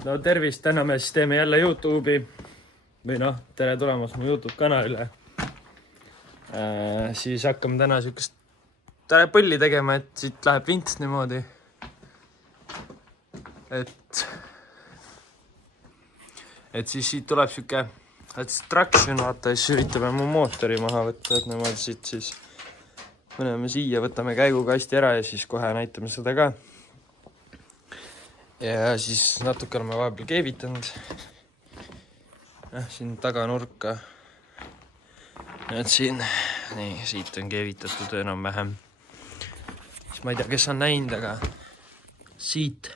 No tervist, täna me siis teeme jälle YouTube'i või noh, tere tulemast mu YouTube kanalile. Siis hakkame täna siukest põlli tegema, et siit läheb vints niimoodi. Et siis siit tuleb siuke traction, vaata, siis üritame mu mootori maha võtta, et niimoodi siit siis paneme siia, võtame käigukasti ära ja siis kohe näitame seda ka. Ja siis natuke oleme vahepeal keevitanud. Siin taganurka. Et siin, nii, siit on keevitatud enam-vähem. Siis ma ei tea, kes on näinud, aga siit.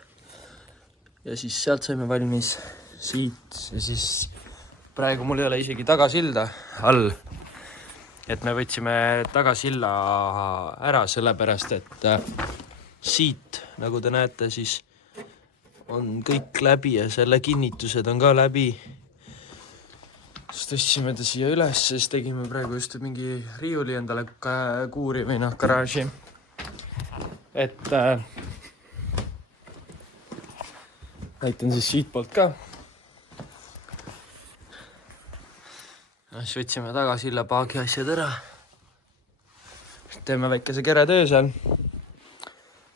Ja siis sealt saime valmis siit. Ja siis praegu mul ei ole isegi tagasilda all. Et me võtsime tagasilla ära sellepärast, et siit, nagu te näete, siis on kõik läbi ja selle kinnitused on ka läbi. Siis tõstsime ta siia üles, siis tegime praegu just mingi riiuli endale kuuri või noh, garaaži. Et näitan siis siit poolt ka. Siis võtsime tagasilla paagi asjad ära. Teeme väikese keretöö seal.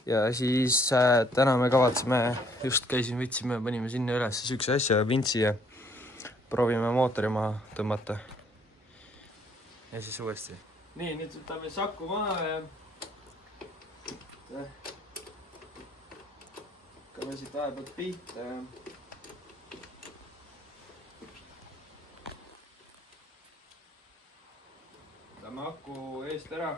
Ja siis täna me kavatseme, just käisin, võtsime, panime sinna üles sükse asja vintsi ja proovime mootori maha tõmmata. Ja siis uuesti. Nii, nüüd võtame saku maha ja hakkame siit vahepealt pihta. Võtame aku eest ära.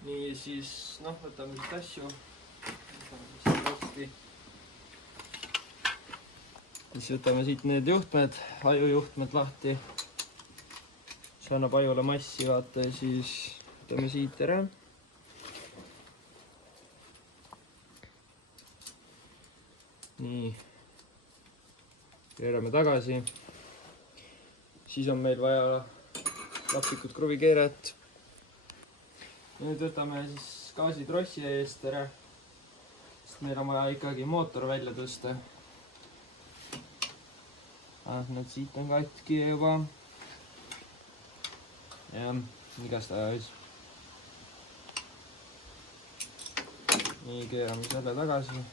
Nii, siis, noh, võtame siit asju. Siis võtame siit need juhtmed, ajujuhtmed lahti. See annab ajule massi, vaata, ja siis võtame siit ära. Nii. Keerame tagasi. Siis on meil vaja lapsikut kruvikeeret. Nüüd võtame siis gaasitrossi eest ära, sest meil on vaja ikkagi mootor välja tõsta. Need siit on katki juba. Ja, igastahes. Nii, keerame selle tagasi.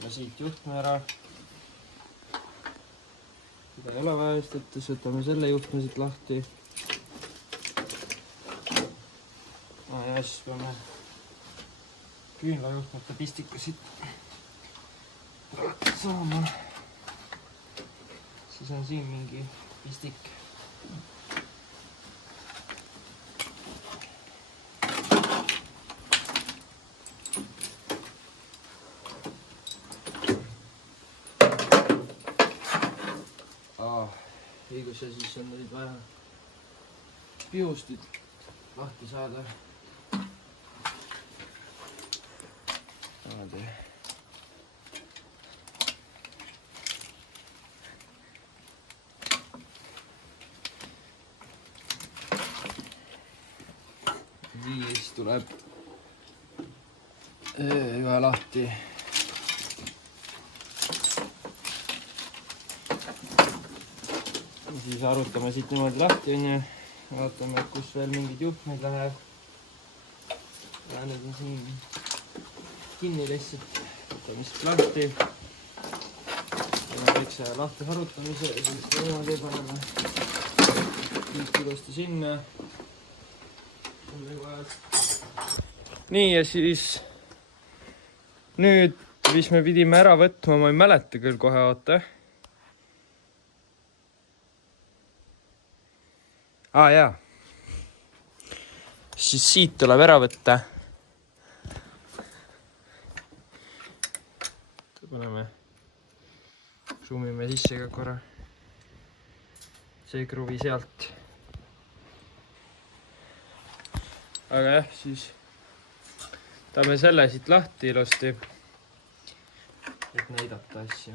Ja siit juhtme ära. Seda ei ole vaja just, et siis võtame selle juhtme siit lahti. Ja siis peame küünla juhtmete pistika siit lahti saama. Siis on siin mingi pistik. Õigus ja siis on nüüd vaja pihustit lahti saada. Nii, siis tuleb ühe lahti. Siis arutame siit niimoodi lahti, on ju. Vaatame, kus veel mingid juhtmeid läheb. Ja need on siin kinni lihtsalt. Võtame siit lahti. Ja väikse lahti harutamise ja siis niimoodi paneme. Kõik ilusti sinna. Nii, ja siis nüüd, mis me pidime ära võtma, ma ei mäleta küll kohe, oota. Jaa. Siis siit tuleb ära võtta. Paneme, zoomime sisse ka korra. See kruvi sealt. Aga jah, siis võtame selle siit lahti ilusti, et näidata asju.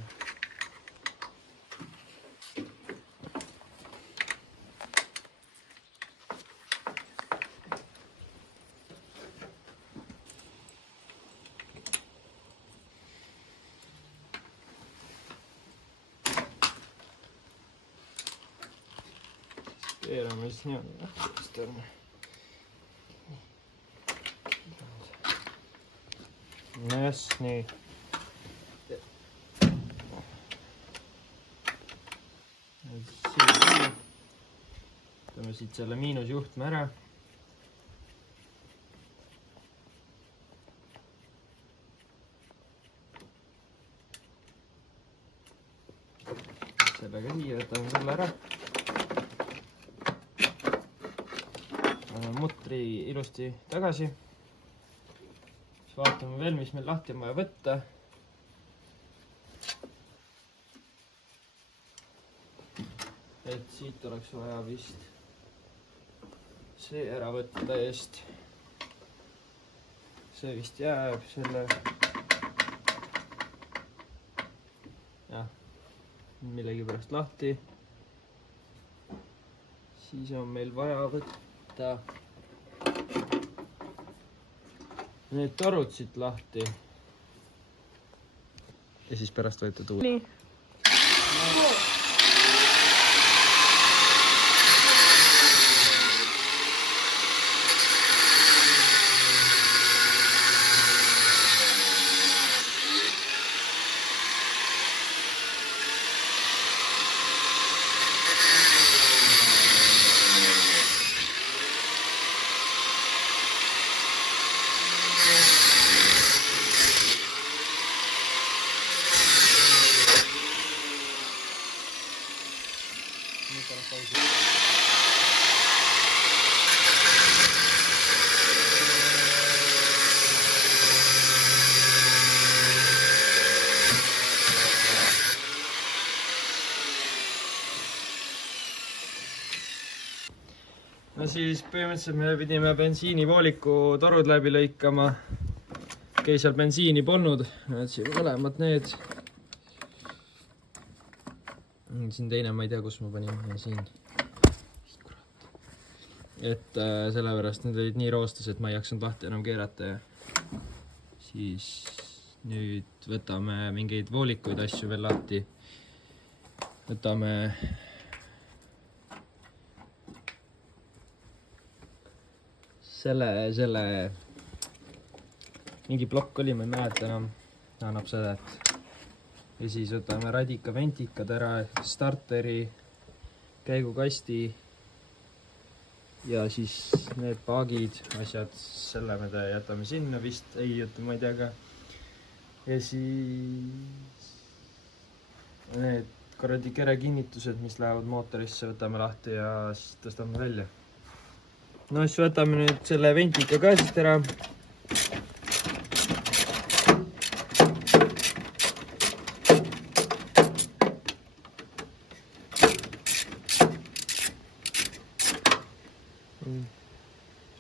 keerame siis niimoodi. Yes, nii. Võtame siit selle miinusjuhtme ära. Sellega siia võtame selle ära. Annan mutri ilusti tagasi. Siis vaatame veel, mis meil lahti on vaja võtta. Et siit oleks vaja vist see ära võtta eest. See vist jääb selle. Jah, millegi pärast lahti. Siis on meil vaja võtta need torud siit lahti. Ja siis pärast võite tuua. Nii. No siis põhimõtteliselt me pidime bensiinivooliku torud läbi lõikama. Okei, seal bensiini polnud. Näed siin mõlemad need. Siin teine, ma ei tea, kus ma panin. Ja siin. Et sellepärast need olid nii roostes, et ma ei jaksanud lahti enam keerata. Ja siis nüüd võtame mingeid voolikuid asju veel lahti. Võtame selle mingi plokk oli, ma ei mäleta enam, annab sõdet. Ja siis võtame radika ventikad ära, starteri, käigukasti ja siis need paagid, asjad, selle me jätame sinna vist, ei jäta, ma ei tea ka. Ja siis need korradi kerekinnitused, mis lähevad mootorisse, võtame lahti ja siis tõstame välja. No siis võtame nüüd selle ventika ka siit ära.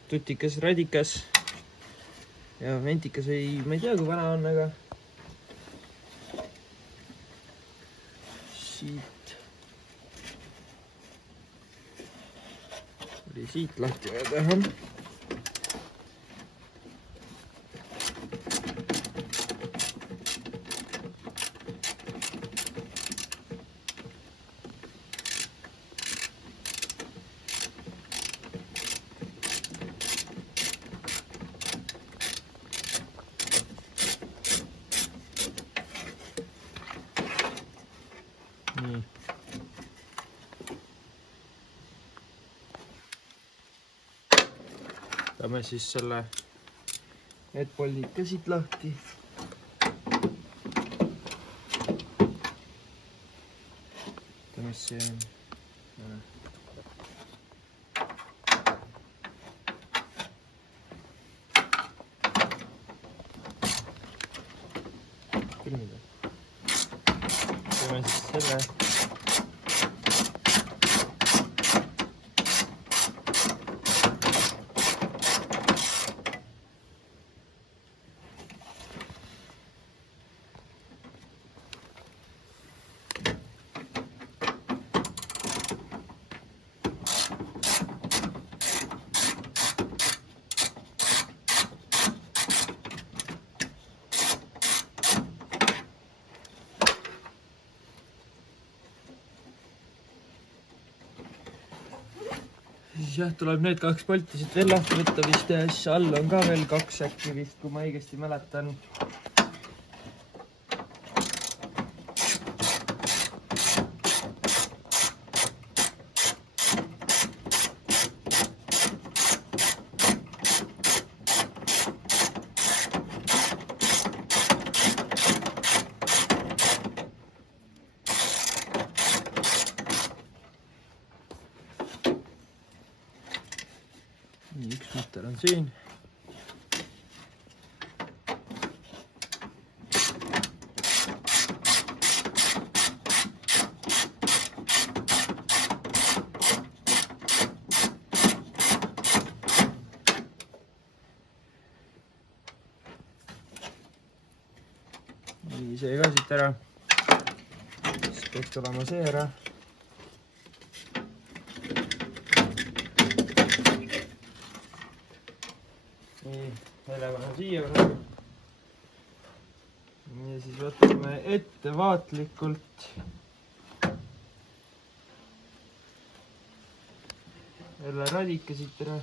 Tutikas, radikas. Ja ventikas ei, ma ei tea, kui vana on, aga siit oli siit lahti vaja teha. Nii. Võtame siis selle need poldid ka siit lahti. Võtame, mis see on. Külmida. Võtame siis selle. siis jah, tuleb need 2 polti siit veel lahti võtta vist ja siis all on ka veel 2 äkki vist, kui ma õigesti mäletan. Nii, üks mutter on siin. Nii, see ka siit ära. Siis peaks tulema see ära. Nii, panen siia praegu. Ja siis võtame ettevaatlikult jälle radika siit ära.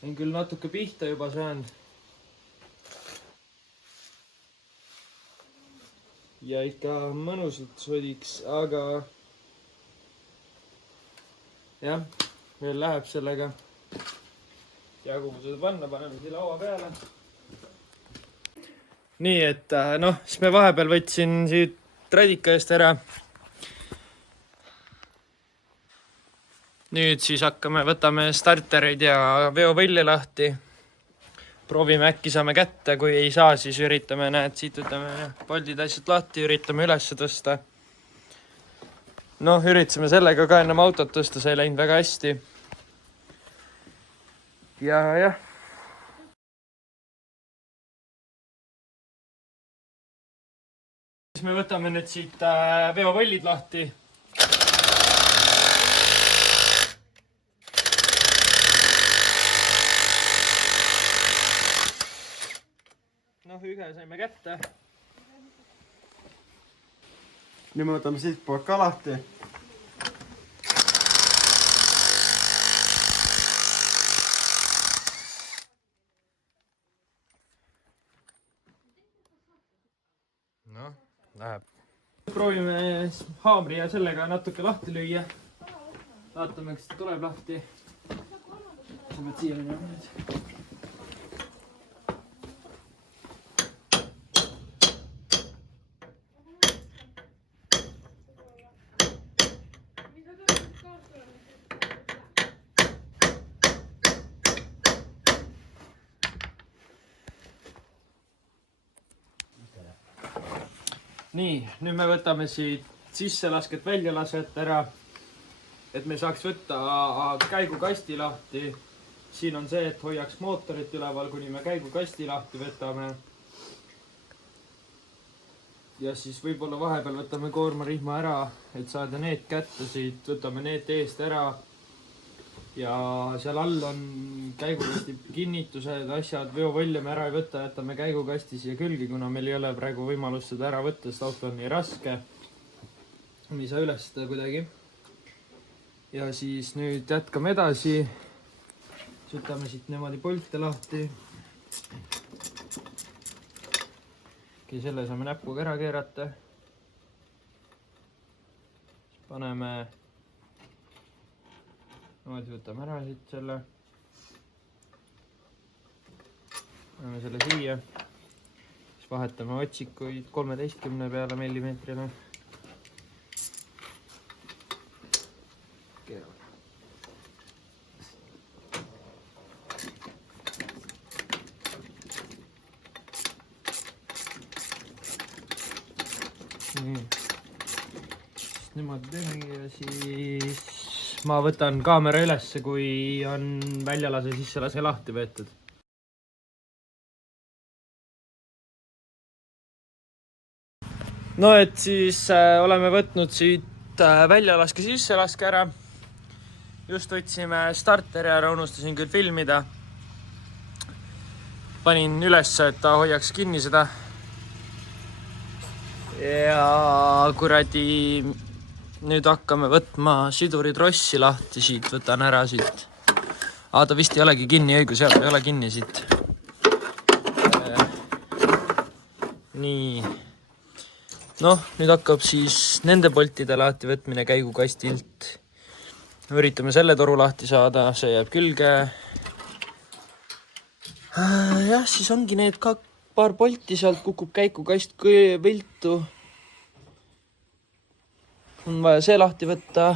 On küll natuke pihta juba saanud. Ja ikka mõnusalt sodiks, aga jah, veel läheb sellega. Ja kuhu seda panna, paneme siia laua peale. Nii, et noh, siis me vahepeal võtsin siit radika eest ära. Nüüd siis võtame starterid ja veovõlli lahti. Proovime äkki saame kätte, kui ei saa, siis üritame, näed, siit võtame poldid asjad lahti, üritame üles tõsta. Noh, üritasime sellega ka ennem autot tõsta, see ei läinud väga hästi. Ja jah. Siis me võtame nüüd siit veovõllid lahti. Noh, ühe saime kätte. Nüüd me võtame siit poolt ka lahti. Noh, läheb. Proovime haamri ja sellega natuke lahti lüüa. Vaatame, kas tuleb lahti. Sa pead siia minema nüüd. Nii, nüüd me võtame siit sisselasket väljalasket ära, et me saaks võtta käigukasti lahti. Siin on see, et hoiaks mootorit üleval, kuni me käigukasti lahti võtame. Ja siis võib-olla vahepeal võtame koormarihma ära, et saada need kätte siit, võtame need eest ära. Ja seal all on käigukasti kinnitused, asjad, veovõlja me ära ei võta, jätame käigukasti siia külgi, kuna meil ei ole praegu võimalust seda ära võtta, sest auto on nii raske. Me ei saa üles seda kuidagi. Ja siis nüüd jätkame edasi. Võtame siit niimoodi polte lahti. Selle saame näpuga ära keerata. Siis paneme... Niimoodi võtame ära siit selle. Paneme selle siia. Siis vahetame otsikuid 13 peale millimeetrile. Keerame. Nii. Niimoodi tehegi ja siis... Ma võtan kaamera ülesse, kui on väljalase sisselase lahti võetud. No et siis oleme võtnud siit väljalaske sisselaske ära. Just võtsime starteri ära, unustasin küll filmida. Panin üles, et ta hoiaks kinni seda. Ja kuradi... nüüd hakkame võtma siduritrossi lahti siit, võtan ära siit. Ta vist ei olegi kinni, õigus, jah, ei ole kinni siit. Nii. Noh, nüüd hakkab siis nende poltide lahti võtmine käigukastilt. Üritame selle toru lahti saada, see jääb külge. Jah, siis ongi need paar polti, sealt kukub käikukast viltu. On vaja see lahti võtta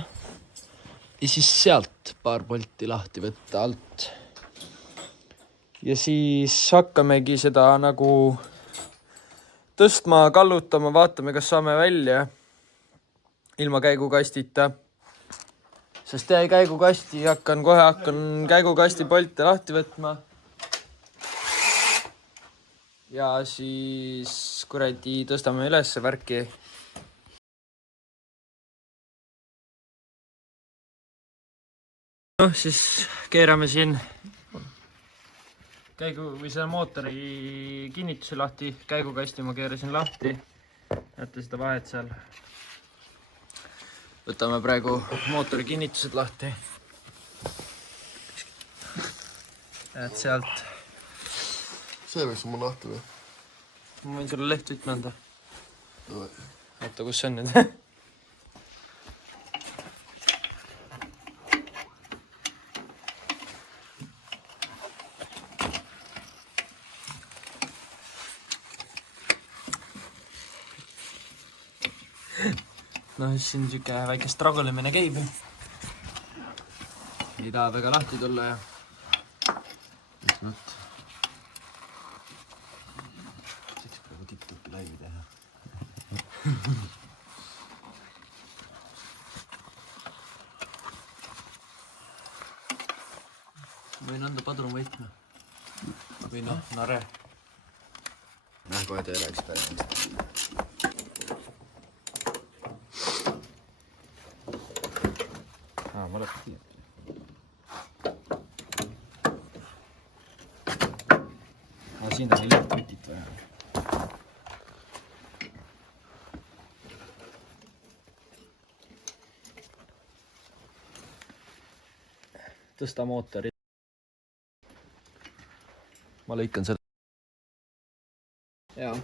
ja siis sealt paar polti lahti võtta alt. Ja siis hakkamegi seda nagu tõstma, kallutama, vaatame, kas saame välja ilma käigukastita. Sest jäi käigukasti, hakkan käigukasti polte lahti võtma. Ja siis kuradi tõstame üles värki. Noh, siis keerame siin seda mootori kinnituse lahti, käigukasti ma keerasin lahti. Näete seda vahet seal. Võtame praegu mootori kinnitused lahti. Et sealt. See võiks mul lahti või? Ma võin sulle lehtvõtme anda. Oota, kus see on nüüd? No siin siuke väike stragolimine käib. Ei taha väga lahti tulla ja. Siks praegu TikToki laivi teha. Võin anda padrunvõtme. Või noh, nare. Kohe teile eksperiment. Ma lõppu tiiab. Siin oli lehtvõtit vaja. Tõsta mootori. Ma lõikan seda. Jaa.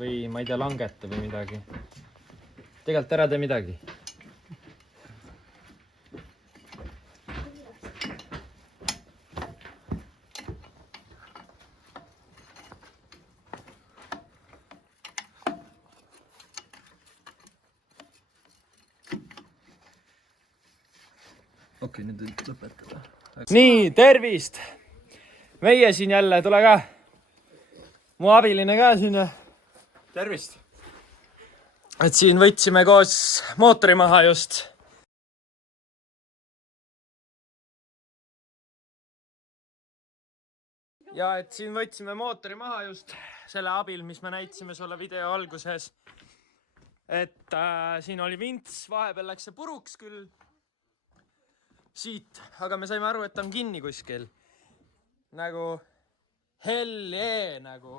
Või ma ei tea, langeta või midagi. Tegelt ära tee midagi. Okei, nüüd võib lõpetada. Nii, tervist! Meie siin jälle, tule ka. Mu abiline ka siin. Tervist! Et siin võtsime koos mootori maha just. Ja et siin võtsime mootori maha just selle abil, mis me näitsime sulle video alguses. Et siin oli vints, vahepeal läks see puruks küll. Siit, aga me saime aru, et ta on kinni kuskil. Nagu hell nagu